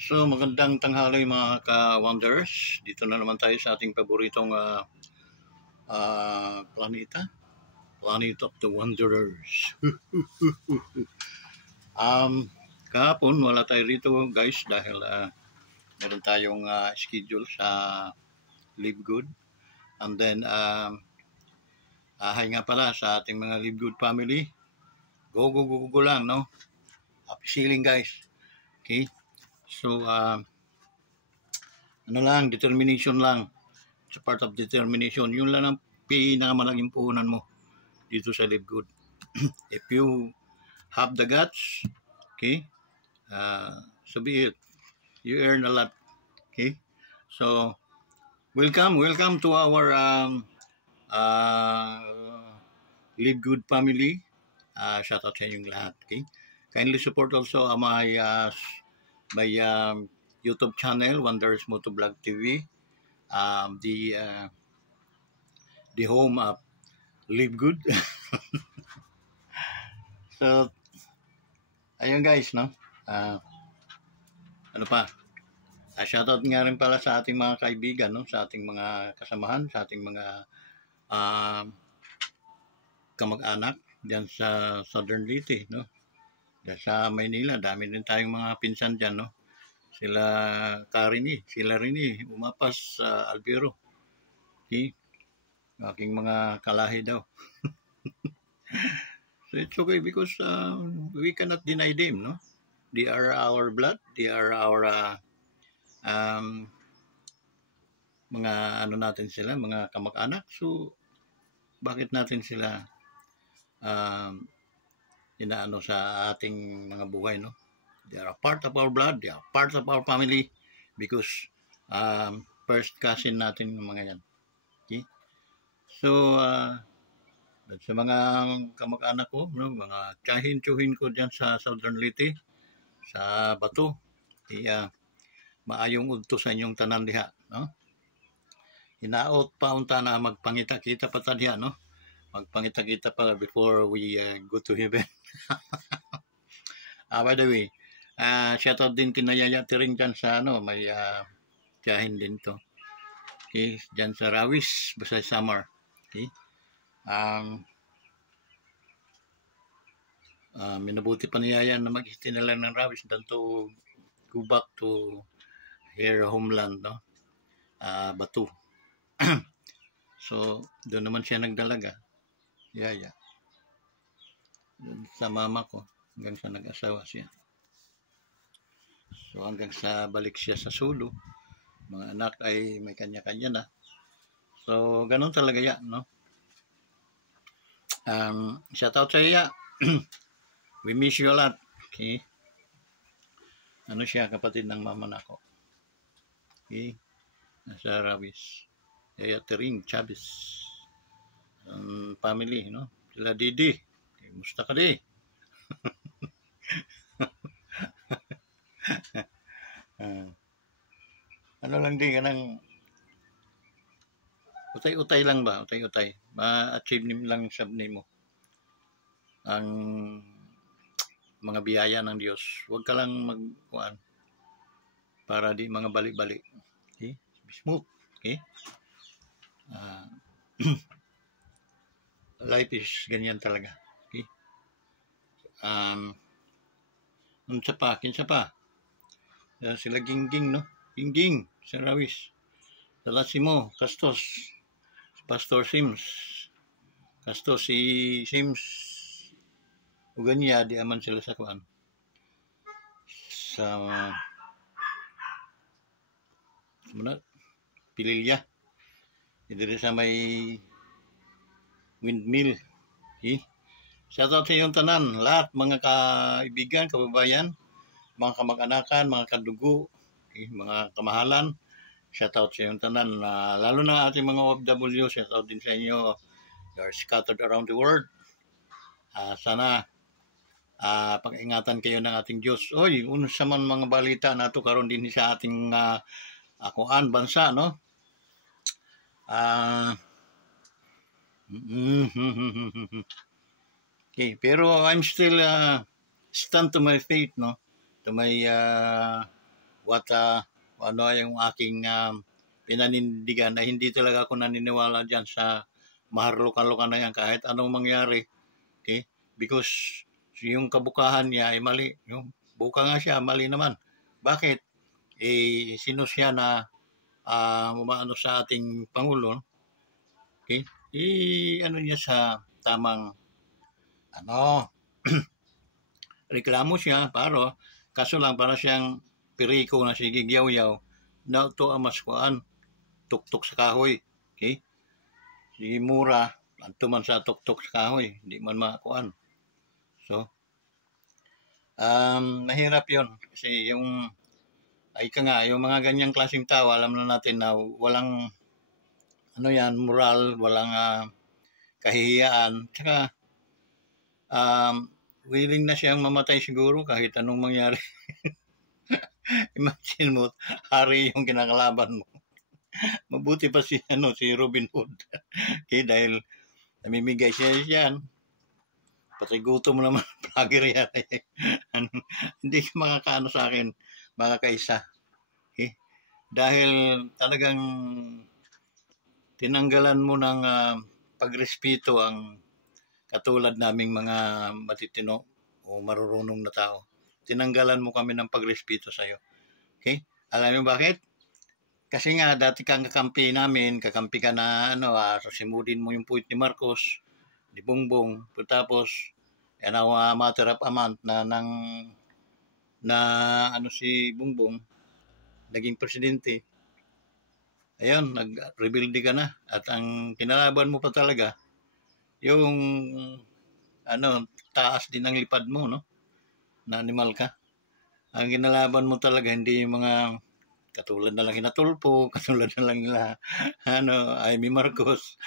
So magandang tanghali mga ka-wonders. Dito na naman tayo sa ating paboritong planeta. Planet of the Wanderers. Kahapon wala tayo rito guys dahil meron tayong schedule sa Live Good. And then hi nga pala sa ating mga Live Good family. Go lang, no? Happy sailing guys. Okay? So determination lang. It's a part of determination. Yun lang ang pinakamalaking puhunan mo dito sa Live Good. If you have the guts, okay, so be it. You earn a lot. Okay? So, welcome to our Live Good family. Shout out sa inyong lahat. Okay? Kindly support also my YouTube channel, Wonders Motovlog TV. The home of Live Good. So, ayun guys, no? Ano pa? Shoutout nga rin pala sa ating mga kaibigan, no? Sa ating mga kasamahan, sa ating mga kamag-anak diyan sa Southern Leyte, no? Diyan sa Maynila, dami din tayong mga pinsan diyan, no? Sila sila rin umapas sa Albero. Okay? Aking mga kalahi daw. So it's okay because we cannot deny them, no? They are our blood, they are our mga ano natin sila, mga kamag-anak. So bakit natin sila inaano sa ating mga buhay, no? They are a part of our blood, they are part of our family because first cousin natin ng mga yan. Okay? So sa mga kamag-anak ko, no, mga tsahin-tsuhin ko dyan sa Southern Leyte, sa Bato, maayong udto sa inyong tanan diha, no? Hinaot paunta na magpangita-kita pa ta diha, no? Magpangita-kita pa before we go to heaven. By the way, shoutout din kinayaya tiring dyan sa ano, may tsahin din to. Okay, dyan sa Rawis, Basay Samar. Okay. Minabuti pa niya yan na mag-hiti na lang ng Rawis than to go back to her homeland, no? Batu. So, doon naman siya nagdalaga. Yaya. Sa mama ko, hanggang sa nag-asawa siya. So, hanggang sa balik siya sa Sulu, mga anak ay may kanya-kanya na. So, ganun talaga yan, no? Shout out sa iya. We miss you a lot. Okay? Ano siya, kapatid ng mama na ako. Okay? Nasa Rawis. Yaya Tering, Chavez. Family, no? Sila Didi. Okay, musta ka di? Ano lang din, kanang utay-utay lang ba? Utay-utay. Ma-achieve lang sa mo ang mga biyaya ng Diyos. Huwag ka lang magkuhan para di mga balik-balik. Okay? Smooth. Okay? Life is ganyan talaga. Okay? Kinsa pa? Sila Gingging, no? Gingging, sa Rawis. Talasimo, Castos. Pastor Sims. Castos, si Sims. Uganya, di aman sila sa kuan. Sa Pililya. Dito sa may windmill. Okay? Shout out sa iyong tanan. Lahat, mga kaibigan, kababayan, mga kamag-anakan, mga kadugo, okay? Mga kamahalan. Shout out sa iyong tanan. Lalo na ating mga OFW, shout out din sa inyo. You are scattered around the world. Sana pag-ingatan kayo ng ating Diyos. Oy, unsa man mga balita nato karon din sa ating akuan bansa, no? Okay, pero I'm still stand to my faith, no? To my what ano yung aking pinanindigan na hindi talaga ako naniniwala diyan sa maharlukan-lukan na yan kahit anong mangyari. Okay? Because yung kabukahan niya ay mali. Yung buka nga siya, mali naman. Bakit? Sino siya na umaano sa ating Pangulo? Okay? Ano niya sa tamang ano, reklamo siya, kaso lang para siyang piriko na sige yaw-yaw na ito ang maskuan, tuktok sa kahoy. Okay? Si Mura, anto man sa tuktok sa kahoy, hindi man makuan. So, mahirap yon kasi yung yung mga ganyang klaseng tao, alam na natin na walang moral, walang kahihiyaan. Tsaka, willing na siyang mamatay siguro kahit anong mangyari. Imagine mo, hari yung kinakalaban mo. Mabuti pa si Robin Hood. Okay, dahil namimigay siya yan. Pati gutom mo naman, vlogger yan. Hindi ka makakaano sa akin, mga kaisa. Okay? Dahil talagang tinanggalan mo ng pagrespeto ang katulad naming mga matitino o marurunong na tao. Tinanggalan mo kami ng pagrespeto sa'yo. Okay? Alam mo bakit? Kasi nga, dati kang kakampi namin, kakampi ka na, susimudin mo yung point ni Marcos, ni Bongbong, tapos, matter of a month si Bongbong, naging presidente. Ayun, nag-rebuild ka na. At ang kinalaban mo pa talaga, yung, taas din ang lipad mo, no? Na animal ka. Ang kinalaban mo talaga, hindi yung mga katulad na lang hinatulpo, katulad na lang nila, Amy Marcos,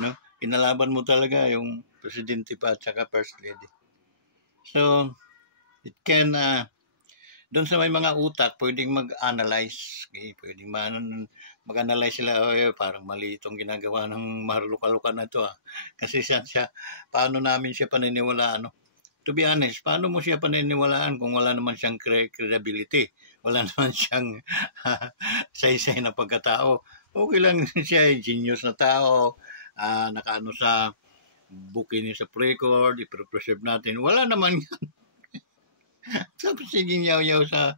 no? Kinalaban mo talaga yung presidente pa at saka first lady. So, it can, doon sa may mga utak, pwedeng mag-analyze. Okay? Pwedeng mag-analyze sila, parang mali itong ginagawa ng maharluka-luka na ito. Kasi paano namin siya paniniwalaan? No? To be honest, paano mo siya paniniwalaan kung wala naman siyang credibility? Wala naman siyang say-say na pagkatao. Okay lang siya, genius na tao, nakaano sa booking niya sa pre-record, i-preserve natin. Wala naman yan. Tapos siging yaw-yaw sa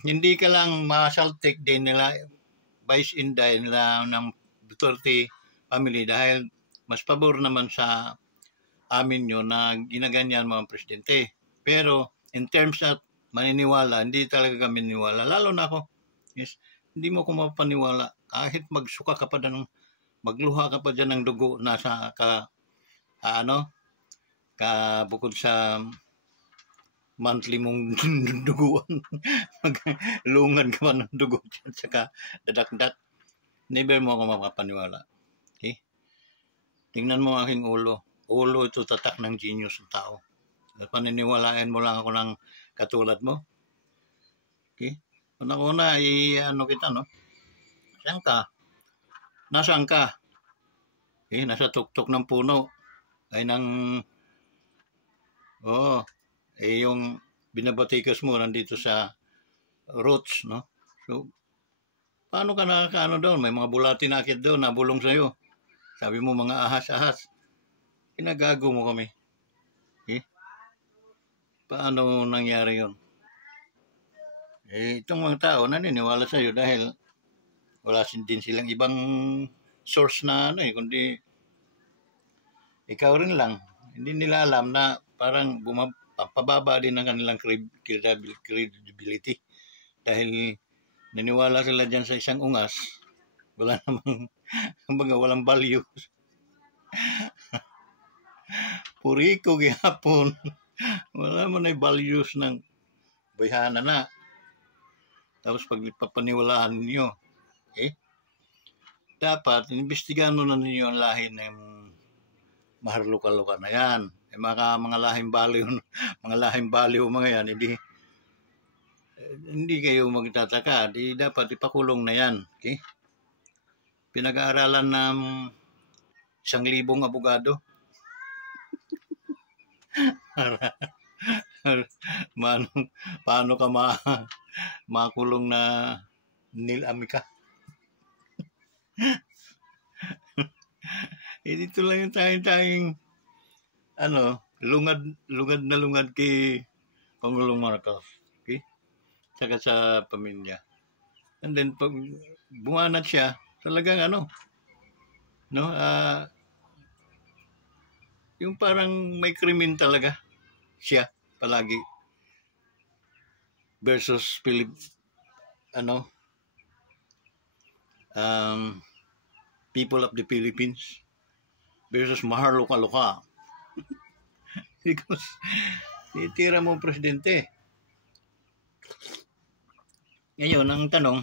hindi ka lang masaltik din nila vice inday nila ng Duterte family dahil mas pabor naman sa amin yun na ginaganyan mga presidente. Pero in terms of maniniwala, hindi talaga kami niniwala. Lalo na ako. Yes, hindi mo ko mapaniwala. Kahit magsuka ka pa dyan, magluha ka pa dyan ng dugo nasa bukod sa monthly mong duguan. Maglungan ka pa ng dugo dyan, saka dadakdak. Never mo ako mapapaniwala. Okay? Tingnan mo aking ulo. Ulo ito tatak ng genius ng tao. Paniniwalaan mo lang ako ng katulad mo. Okay? Una-una, kita, no? Saan ka? Nasaan ka? Okay? Nasa tuktok ng puno. Ay yung binabatikas mo nandito sa roots, no? So, paano ka nakakaano doon? May mga bulati na akit doon, nabulong sa'yo. Sabi mo, mga ahas-ahas. Pinagago mo kami. Okay? Paano nangyari yun? Itong mga tao naniniwala sa'yo dahil wala din silang ibang source na kundi ikaw rin lang. Hindi nila alam na parang pababa din ang kanilang credibility. Dahil naniwala sila dyan sa isang ungas, wala namang, walang value. Puriko gihapon. Wala mo na values ng bayhana na. Tapos pag papaniwalaan ninyo, dapat inimbestigahan mo na ninyo ang lahi ng maharluka-luka na yan. Mga lahing baliw, mga yan, hindi kayo magtataka. Dapat ipakulong na yan. Okay? Pinag-aaralan ng 1,000 abogado. Paano, paano ka makulong na nilamig ka? Dito lang yung tayong lungad na lungad kay Pangulong Marcos. Okay? Saka sa pamilya. And then, pag bumanat siya, talagang no, yung parang may krimen talaga siya palagi versus people of the Philippines versus mahar-luka-luka. Because titira mo ang presidente. Ngayon, ang tanong,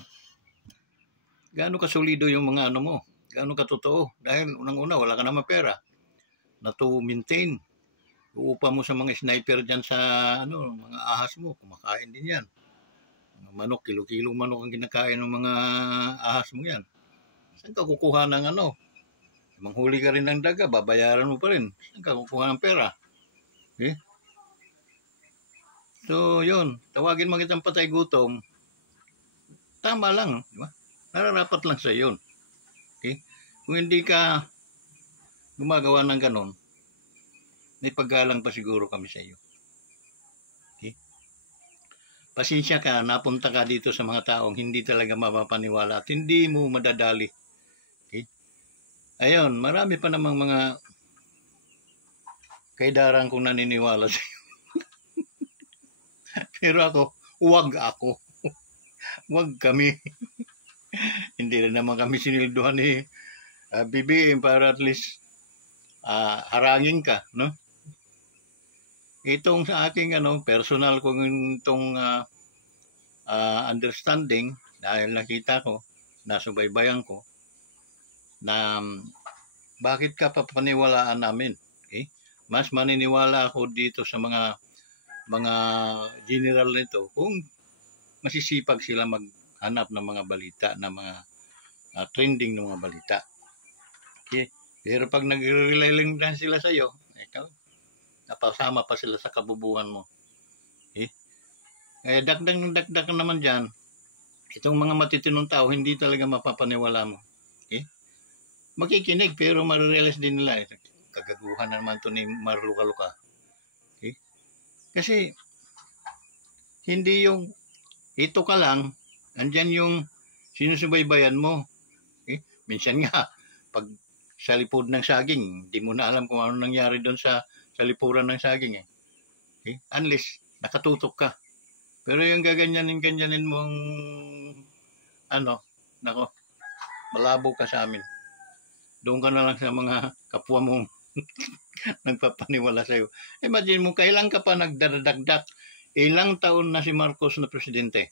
gaano kasolido yung mga mo? Gaano katotoo? Dahil unang-una, wala ka naman pera na to maintain. Uupa mo sa mga sniper dyan sa mga ahas mo. Kumakain din yan. Mga manok, kilo-kilong manok ang kinakain ng mga ahas mo yan. Saan ka kukuha ng Manghuli ka rin ng daga, babayaran mo pa rin. Saan ka kukuha ng pera? Okay? So, yun. Tawagin mo kitang patay gutom. Tama lang. Di ba? Nararapat lang sa yun. Okay? Kung hindi ka gumagawa ng ganon, may paggalang pa siguro kami sa iyo. Okay? Pasensya ka, napunta ka dito sa mga taong hindi talaga mapapaniwala at hindi mo madadali. Okay? Ayun, marami pa namang mga kaidarang kung naniniwala sa iyo. Pero huwag ako. Huwag kami. Hindi rin naman kami sinilduhan ni BBM para at least harangin ka, no? Itong sa aking personal kong itong understanding, dahil nakita ko, nasubaybayan ko, na bakit ka papaniwalaan namin? Okay? Mas maniniwala ako dito sa mga general nito kung masisipag sila maghanap ng mga balita, ng mga trending ng mga balita. Okay? Pero pag nag-rely lang sila sa iyo, napasama pa sila sa kabubuhan mo. Okay? Dagdag naman dyan, itong mga matitinong tao, hindi talaga mapapaniwala mo. Okay? Makikinig, pero marirealize din nila, kagaguhan naman to ni Marluka-Luka. Okay? Kasi, hindi yung, ito ka lang, andyan yung sinusubaybayan mo. Okay? Minsan nga, pag sa lipod ng saging, hindi mo na alam kung ano nangyari doon sa lipuran ng saging. Okay? Unless, nakatutok ka. Pero yung gaganyanin mong, malabo ka sa amin. Doon ka na lang sa mga kapwa mong nagpapaniwala sa'yo. Imagine mo, kailan ka pa nagdadagdak? Ilang taon na si Marcos na presidente?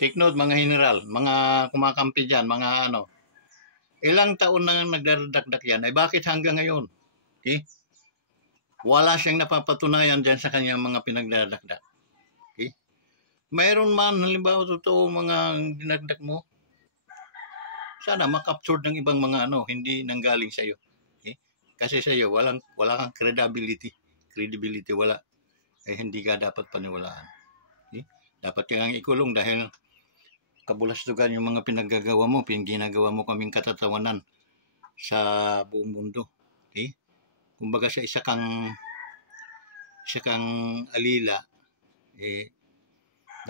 Take note, mga general, mga kumakampi dyan, mga ilang taon na nagdadagdak yan, ay bakit hanggang ngayon? Okay? Wala siyang napapatunayan dyan sa kanyang mga pinagdadagdak. Okay? Mayroon man, halimbawa, totoo mga dinagdak mo, sana makaptured ng ibang mga hindi nanggaling sa iyo. Okay? Kasi sa iyo, wala kang credibility. Credibility, wala. Eh, hindi ka dapat paniwalaan. Okay? Dapat kang ikulong dahil kabulastugan yung mga pinaggagawa mo, ginagawa mo kaming katatawanan sa buong mundo. Okay? Kumbaga sa isa kang alila,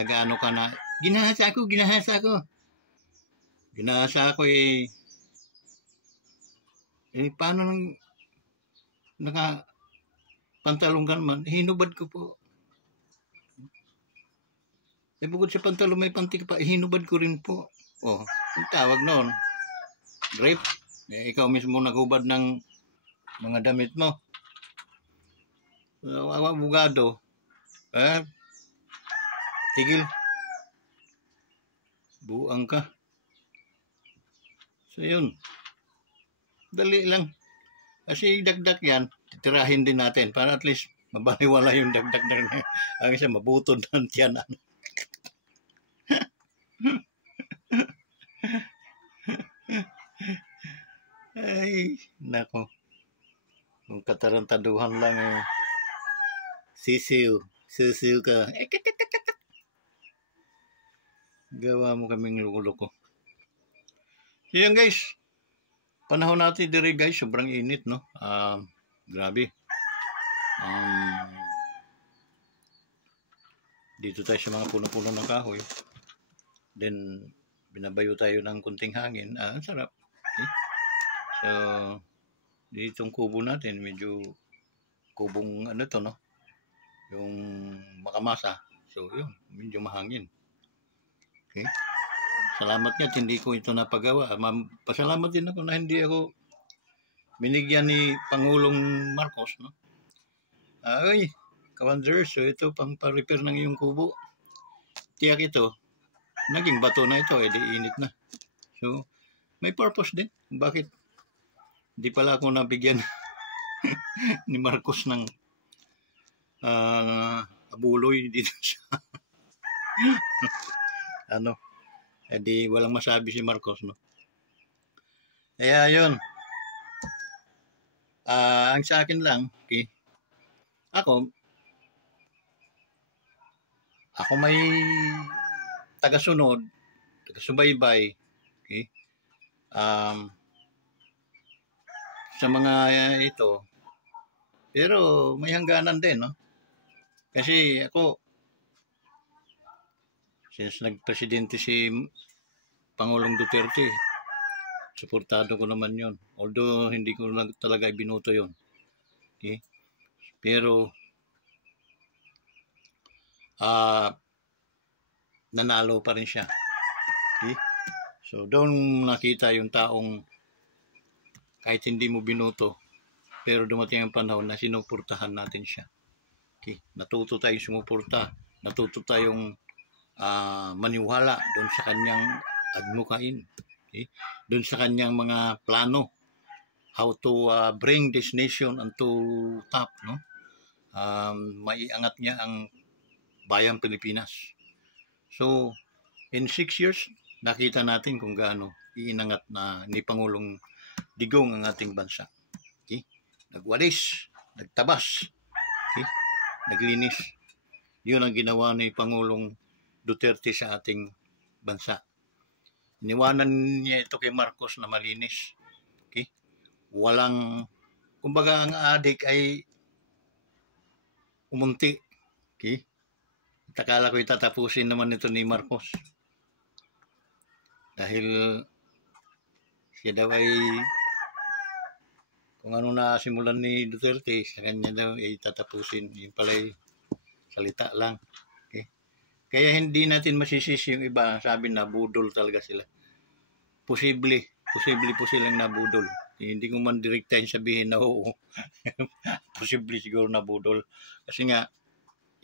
nagaano ka na, ginahasa ako. Ginahasa ako paano nang nakapantalong ka naman, hinubad ko po. Bukod sa pantalong may panty pa, hinubad ko rin po. Oh, ang tawag noon, rape. Ikaw mismo naghubad ng mga damit mo. Abogado, tigil. Buang ka. So yun, dali lang. Kasi dagdag yan, titirahin din natin para at least mabaliwala yung dagdag na ang isa mabutod ng tiyan. Ay, nako. Kung katarantaduhan lang Sisiw. Sisiw ka. Gawa mo kaming loko-loko. So yun guys. Panahon natin diri guys. Sobrang init, no? Grabe. Dito tayo sa mga puno-puno ng kahoy. Then, binabayo tayo ng kunting hangin. Ang sarap. Okay? So, ditong kubo natin, medyo kubong ano to, no? Yung makamasa. So, yun. Medyo mahangin. Okay? Salamat nga, hindi ko ito napagawa. Pasalamat din ako na hindi ako binigyan ni Pangulong Marcos, no? Ay, Kawander, so ito pang pa-repair ng iyong kubo. Tiyak ito, naging bato na ito, edi init na. So, may purpose din. Bakit? Di pala ako nabigyan ni Marcos ng abuloy dito siya. Ano? Edi walang masabi si Marcos, no? Kaya yun. Ang sa akin lang, okay, ako may tagasunod, tagasubaybay, okay? Sa mga ito. Pero may hangganan din, no? Kasi ako, since nagpresidente si Pangulong Duterte, suportado ko naman yon. Although hindi ko lang talaga ibinuto yon. Okay? Pero nanalo pa rin siya. Okay? So doon nakita yung taong kahit hindi mo binuto, pero dumating ang panahon na sinuportahan natin siya. Okay? Natuto tayong sumuporta, natuto tayong maniwala doon sa kanyang admukain. Okay? Doon sa kanyang mga plano, how to bring this nation unto top, no? Maiangat niya ang bayang Pilipinas. So, in 6 years, nakita natin kung gaano iinangat na ni Pangulong Digong ang ating bansa. Okay? Nagwalis, nagtabas, okay? Naglinis. Yun ang ginawa ni Pangulong Duterte sa ating bansa. Iniwanan niya ito kay Marcos na malinis. Okay? Walang, kumbaga ang adik ay umunti. Okay? Takala ko itatapusin naman ito ni Marcos. Dahil siya daw ay kung ano na simulan ni Duterte, sa kanya daw ay tatapusin. Yun pala ay salita lang. Okay? Kaya hindi natin masisisi yung iba. Sabi na budol talaga sila. Posible po silang nabudol. Hindi ko man direktahin sabihin na oo. Posible siguro nabudol. Kasi nga,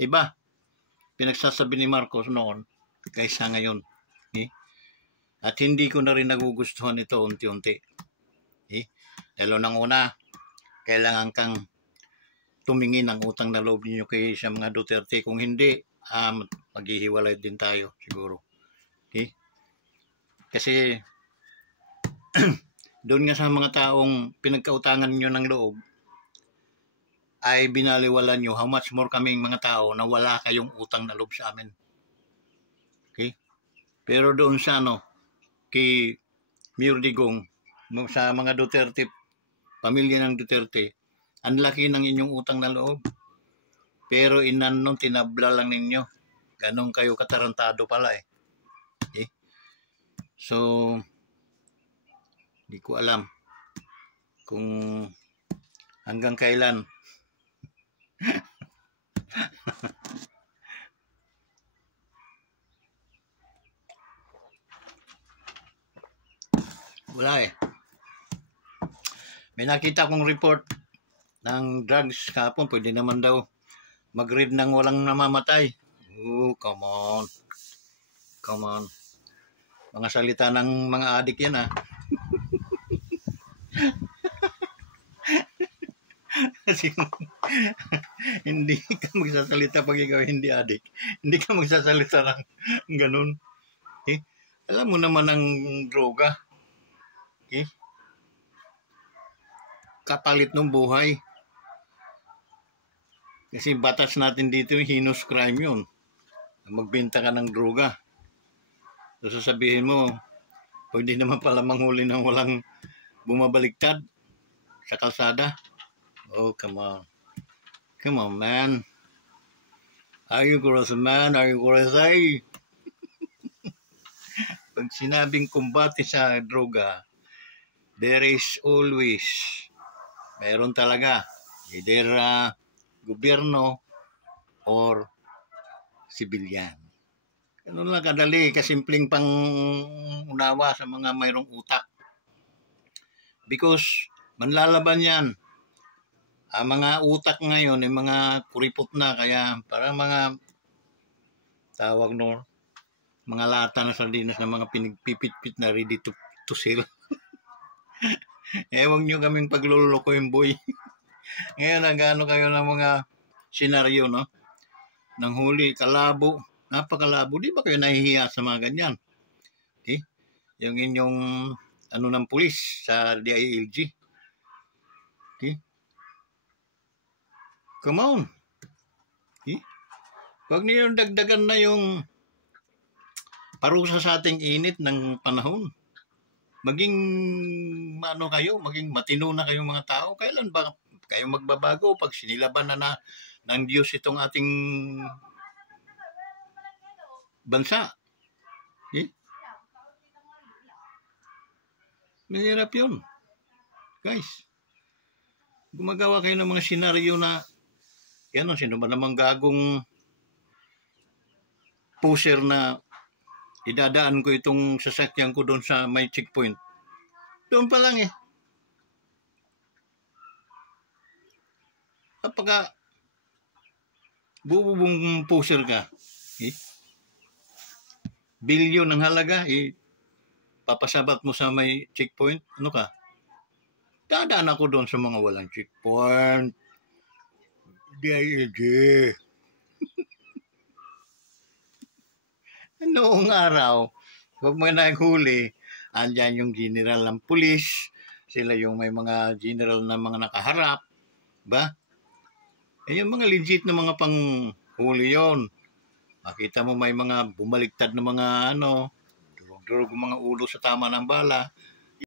iba, pinagsasabi ni Marcos noon kaysa ngayon. Okay? At hindi ko na rin nagugustuhan ito unti-unti. Okay? Dahil nang una, kailangan kang tumingin ang utang na loob ninyo kay sa mga Duterte. Kung hindi, maghihiwalay din tayo siguro. Okay? Kasi doon nga sa mga taong pinagkautangan nyo ng loob, ay binaliwala nyo how much more kaming mga tao na wala kayong utang na loob sa amin. Okay? Pero doon sa kay Mayor Digong, sa mga Duterte, pamilya ng Duterte, ang laki ng inyong utang na loob. Pero tinabla lang ninyo. Ganun kayo katarantado pala eh. Okay? So, hindi ko alam kung hanggang kailan wala eh. May nakita kong report ng drugs kahapon, pwede naman daw mag-read ng walang namamatay. Oh, come on. Come on. Mga salita ng mga adik yan ah. Kasi hindi ka magsasalita pag ikaw hindi adik. Hindi ka magsasalita ng ganun. Okay? Alam mo naman ang droga. Okay? Kapalit ng buhay. Kasi batas natin dito yung heinous crime yun. Magbenta ka ng droga. So sasabihin mo, pwede naman pala manghuli ng walang bumabaliktad sa kalsada. Oh, come on. Come on, man. Are you crazy, man? Are you crazy? Pag sinabing kumbate sa droga, there is always, mayroon talaga, either gobyerno or sibilyan. Ganun lang kadali, kasimpleng pang unawa sa mga mayroong utak. Because manlalaban yan. Ang mga utak ngayon ay mga kuripot na, kaya parang mga tawag no, mga lata na sardinas na mga pinagpipit-pit na ready to sell. Huwag nyo kaming paglulukoyin, boy. Ngayon, nagano kayo ng mga senaryo, no? Nang huli, kalabo. Napakalabo. Di ba kayo nahihiya sa mga ganyan? Okay? Yung inyong, ng pulis sa DILG. Okay? Come on. Okay? Huwag niyo dagdagan na yung parusa sa ating init ng panahon. Maging maging matino na kayong mga tao. Kailan ba kayo magbabago pag sinilaban na ng Diyos itong ating bansa? Eh? Mahirap yun. Guys, gumagawa kayo ng mga senaryo na sino ba namang gagong pusher na idadaan ko itong sasakyan ko doon sa may checkpoint. Doon pa lang Kapag bububong pusher ka, bilyon ng halaga, papasabat mo sa may checkpoint, ano ka? Dadaan ako doon sa mga walang checkpoint. DILG. Noong araw, pag may naghuli, andyan yung general ng pulis, sila yung may mga general na mga nakaharap, ba? Yung mga legit na mga panghuli yon. Makita mo may mga bumaliktad na mga durog-durog mga ulo sa tama ng bala.